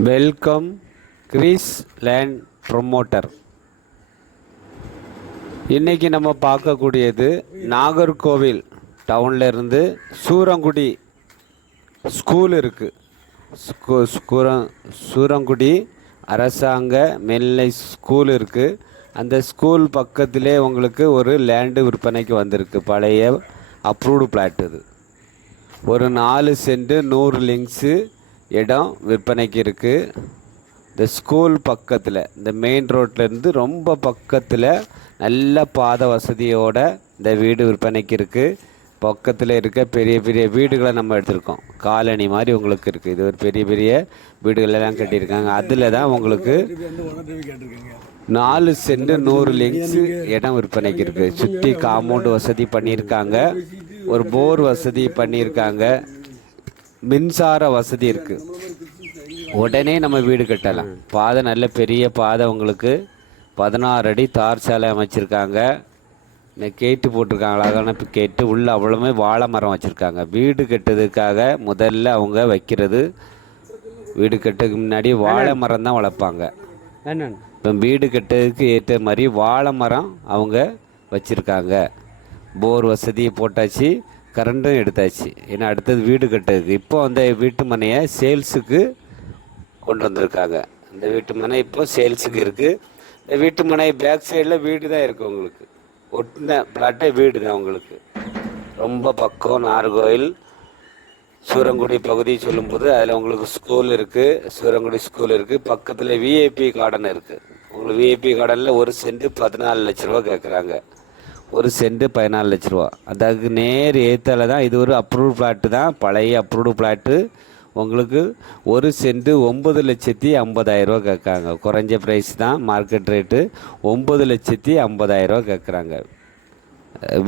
Welcome Greece land promoter. இன்றைக்கி நம்ம பார்க்கக்கூடியது நாகர்கோவில் டவுனில் இருந்து சூரங்குடி ஸ்கூல் இருக்குது. சூரங்குடி அரசாங்க மேல்நிலை ஸ்கூல் இருக்குது. அந்த ஸ்கூல் பக்கத்திலே உங்களுக்கு ஒரு லேண்டு விற்பனைக்கு வந்திருக்கு. பழைய அப்ரூவ்டு பிளாட். இது ஒரு 4 சென்ட் 100 லிங்க்ஸு இடம் விற்பனைக்கு இருக்குது. இந்த ஸ்கூல் பக்கத்தில், இந்த மெயின் ரோட்லேருந்து ரொம்ப பக்கத்தில் நல்ல பாத வசதியோட இந்த வீடு விற்பனைக்கு இருக்குது. பக்கத்தில் இருக்க பெரிய பெரிய வீடுகளை நம்ம எடுத்திருக்கோம். காலனி மாதிரி உங்களுக்கு இருக்குது. இது ஒரு பெரிய பெரிய வீடுகளெல்லாம் கட்டியிருக்காங்க. அதில் தான் உங்களுக்கு 4 சென்ட் 100 லிங்க்ஸு இடம் விற்பனைக்கு இருக்குது. சுற்றி காம்பவுண்டு வசதி பண்ணியிருக்காங்க. ஒரு போர் வசதி பண்ணியிருக்காங்க. மின்சார வசதி இருக்குது. உடனே நம்ம வீடு கட்டலாம். பாதை நல்ல பெரிய பாதை. உங்களுக்கு 16 அடி தார் சாலை அமைச்சிருக்காங்க. இந்த கேட்டு போட்டிருக்காங்க. அழகான கேட்டு. உள்ள அவ்வளவுமே வாழை மரம் வச்சுருக்காங்க. வீடு கட்டுறதுக்காக முதல்ல அவங்க வைக்கிறது, வீடு கட்டுறதுக்கு முன்னாடி வாழை மரம் தான் வளர்ப்பாங்க. இப்போ வீடு கட்டுறதுக்கு ஏற்ற மாதிரி வாழை மரம் அவங்க வச்சுருக்காங்க. போர் வசதியை போட்டாச்சு, கரண்ட்டும் எடுத்தாச்சு. ஏன்னா அடுத்தது வீடு கட்டுறதுக்கு இப்போ அந்த வீட்டு மனையை சேல்ஸுக்கு கொண்டு வந்திருக்காங்க. இந்த வீட்டு மனை இப்போ சேல்ஸுக்கு இருக்குது. இந்த வீட்டு மனை பேக் சைடில் வீடு தான் இருக்குது. உங்களுக்கு ஒட்டின பிளாட்டே வீடு தான். உங்களுக்கு ரொம்ப பக்கம் நாகர்கோவில் சூரங்குடி பகுதி சொல்லும்போது அதில் உங்களுக்கு ஸ்கூல் இருக்குது. சூரங்குடி ஸ்கூல் இருக்குது. பக்கத்தில் விஐபி கார்டன் இருக்குது. உங்களுக்கு விஐபி கார்டனில் ஒரு சென்ட் 14 லட்ச ரூபா கேட்குறாங்க. ஒரு சென்ட் 14 லட்ச ரூபா. அதுக்கு நேர் ஏற்றால தான் இது ஒரு அப்ரூவ்டு பிளாட்டு தான். பழைய அப்ரூவ்டு பிளாட்டு. உங்களுக்கு ஒரு சென்ட் 9,50,000 ரூபா கேட்குறாங்க. குறைஞ்ச ப்ரைஸ் தான். மார்க்கெட் ரேட்டு 9,50,000 ரூபா கேட்குறாங்க.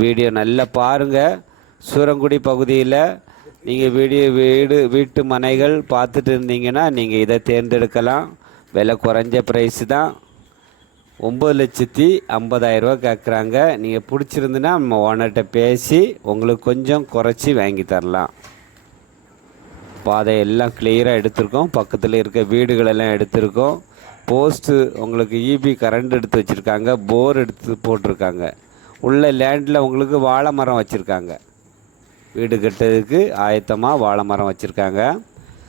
வீடியோ நல்லா பாருங்கள். சூரங்குடி பகுதியில் நீங்கள் வீட்டு மனைகள் பார்த்துட்டு இருந்தீங்கன்னா நீங்கள் இதை தேர்ந்தெடுக்கலாம். விலை குறைஞ்ச ப்ரைஸு தான். 9,50,000 ரூபா கேட்குறாங்க. நீங்கள் பிடிச்சிருந்துன்னா நம்ம ஓனர்கிட்ட பேசி உங்களுக்கு கொஞ்சம் குறைச்சி வாங்கி தரலாம். பாதை எல்லாம் கிளியராக எடுத்திருக்கோம். பக்கத்தில் இருக்க வீடுகளெல்லாம் எடுத்திருக்கோம். போஸ்ட்டு உங்களுக்கு இபி கரண்ட் எடுத்து வச்சுருக்காங்க. போர் எடுத்து போட்டிருக்காங்க. உள்ள லேண்டில் உங்களுக்கு வாழை மரம் வச்சுருக்காங்க. வீடு கட்டுறதுக்கு ஆயத்தமாக வாழை மரம் வச்சுருக்காங்க.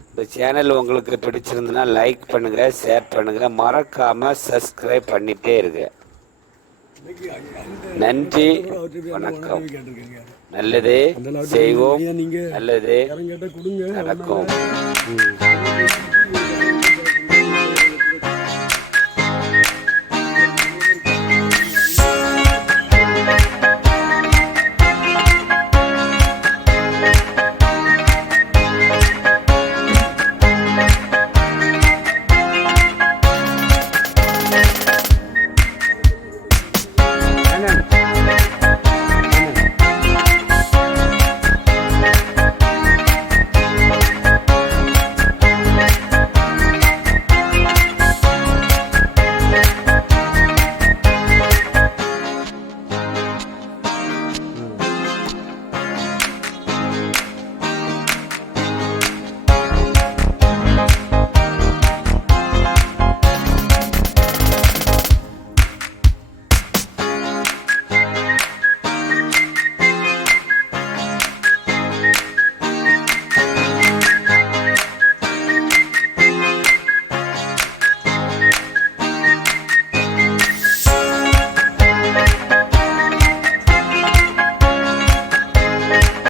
இந்த சேனல் உங்களுக்கு பிடிச்சிருந்துன்னா லைக் பண்ணுங்கள், ஷேர் பண்ணுங்கள், மறக்காமல் சப்ஸ்கிரைப் பண்ணிகிட்டே இருங்க. நன்றி, வணக்கம். நல்லதே செய்வோம், நல்லதே நடக்கும்.